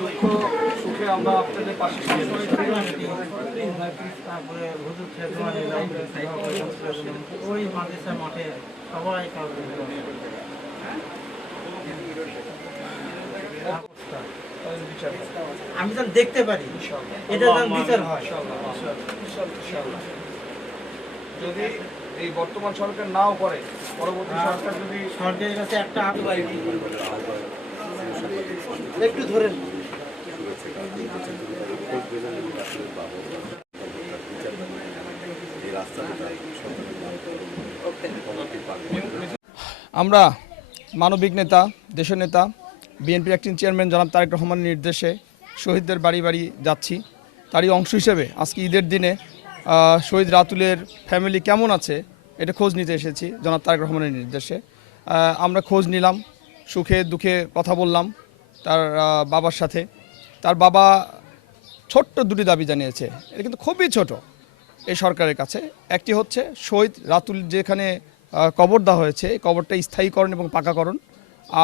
দুঃখ সুখে আমরা আপনাদের পাশে তারপরে হুজুর ওই মাদ্রাসার মাঠে সবাই আমি যেন দেখতে পারি, এটা যেন বিচার হয়। যদি এই বর্তমান সরকার নাও করে, পরবর্তী সরকার যদি সরকারের কাছে একটা একটু ধরেন আমরা মানবিক নেতা, দেশের নেতা, বিএনপির অ্যাক্টিং চেয়ারম্যান জনাব তারেক রহমানের নির্দেশে শহীদদের বাড়ি বাড়ি যাচ্ছি। তারই অংশ হিসেবে আজকে ঈদের দিনে শহীদ রাতুলের ফ্যামিলি কেমন আছে এটা খোঁজ নিতে এসেছি জনাব তারেক রহমানের নির্দেশে। আমরা খোঁজ নিলাম, সুখে দুঃখে কথা বললাম তার বাবার সাথে। তার বাবা ছোট্ট দুটি দাবি জানিয়েছে, এটা কিন্তু খুবই ছোট এই সরকারের কাছে। একটি হচ্ছে শহীদ রাতুল যেখানে কবর দেওয়া হয়েছে, কবরটা স্থায়ীকরণ এবং পাকাকরণ।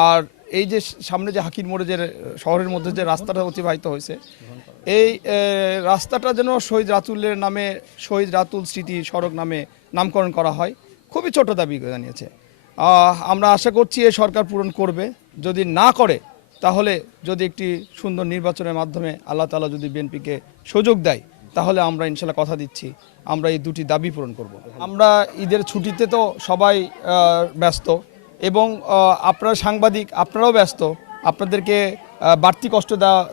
আর এই যে সামনে যে হাকির মোড়ে যে শহরের মধ্যে যে রাস্তাটা অতিবাহিত হয়েছে, এই রাস্তাটা যেন শহীদ রাতুলের নামে শহীদ রাতুল স্মৃতি সড়ক নামে নামকরণ করা হয়। খুবই ছোট দাবি জানিয়েছে। আমরা আশা করছি এই সরকার পূরণ করবে। যদি না করে তাহলে যদি একটি সুন্দর নির্বাচনের মাধ্যমে আল্লাহ তাআলা যদি বিএনপিকে সুযোগ দেয় তাহলে আমরা ইনশাল্লাহ কথা দিচ্ছি আমরা এই দুটি দাবি পূরণ করব। আমরা ঈদের ছুটিতে তো সবাই ব্যস্ত এবং আপনারা সাংবাদিক, আপনারাও ব্যস্ত, আপনাদেরকে বাড়তি কষ্ট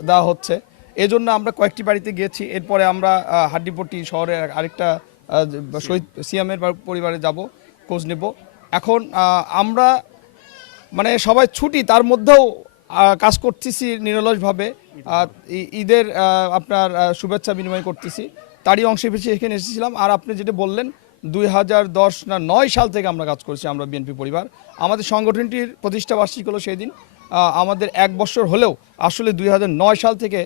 দেওয়া হচ্ছে। এজন্য আমরা কয়েকটি বাড়িতে গিয়েছি। এরপরে আমরা হাড্ডিপট্টি শহরে আরেকটা শহীদ সিয়ামের পরিবারে যাব, খোঁজ নেব। এখন আমরা মানে সবাই ছুটি, তার মধ্যেও কাজ করতেছি নিরলসভাবে। ঈদের আপনার শুভেচ্ছা বিনিময় করতেছি, তারই অংশ হিসেবে এখানে এসেছিলাম। আর আপনি যেটা বললেন 2010 না 9 সাল থেকে আমরা কাজ করছি, আমরা বিএনপি পরিবার। আমাদের সংগঠনটির প্রতিষ্ঠা বার্ষিকী হলো সেই দিন। আমাদের 1 বছর হলেও আসলে 2009 সাল থেকে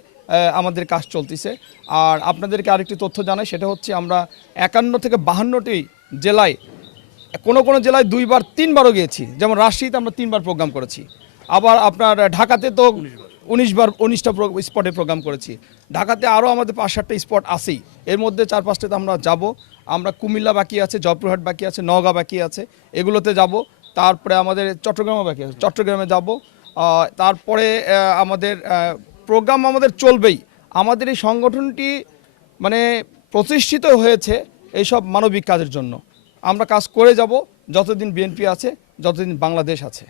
আমাদের কাজ চলতেছে। আর আপনাদেরকে আরেকটি তথ্য জানাই, সেটা হচ্ছে আমরা 51 থেকে 52টি জেলায়, কোনো কোনো জেলায় 2বার 3বারও গিয়েছি। যেমন রাজশাহীতে আমরা 3বার প্রোগ্রাম করেছি। আবার আপনার ঢাকাতে তো 19টা স্পটে প্রোগ্রাম করেছি। ঢাকাতে আরও আমাদের 5-7টা স্পট আছেই, এর মধ্যে 4-5টাতে আমরা যাব। আমরা কুমিল্লা বাকি আছে, জয়পুরহাট বাকি আছে, নওগাঁ বাকি আছে, এগুলোতে যাব। তারপরে আমাদের চট্টগ্রামও বাকি আছে, চট্টগ্রামে যাব। তারপরে আমাদের প্রোগ্রাম আমাদের চলবেই। আমাদের এই সংগঠনটি মানে প্রতিষ্ঠিত হয়েছে এইসব মানবিক কাজের জন্য। আমরা কাজ করে যাব যতদিন বিএনপি আছে, যতদিন বাংলাদেশ আছে।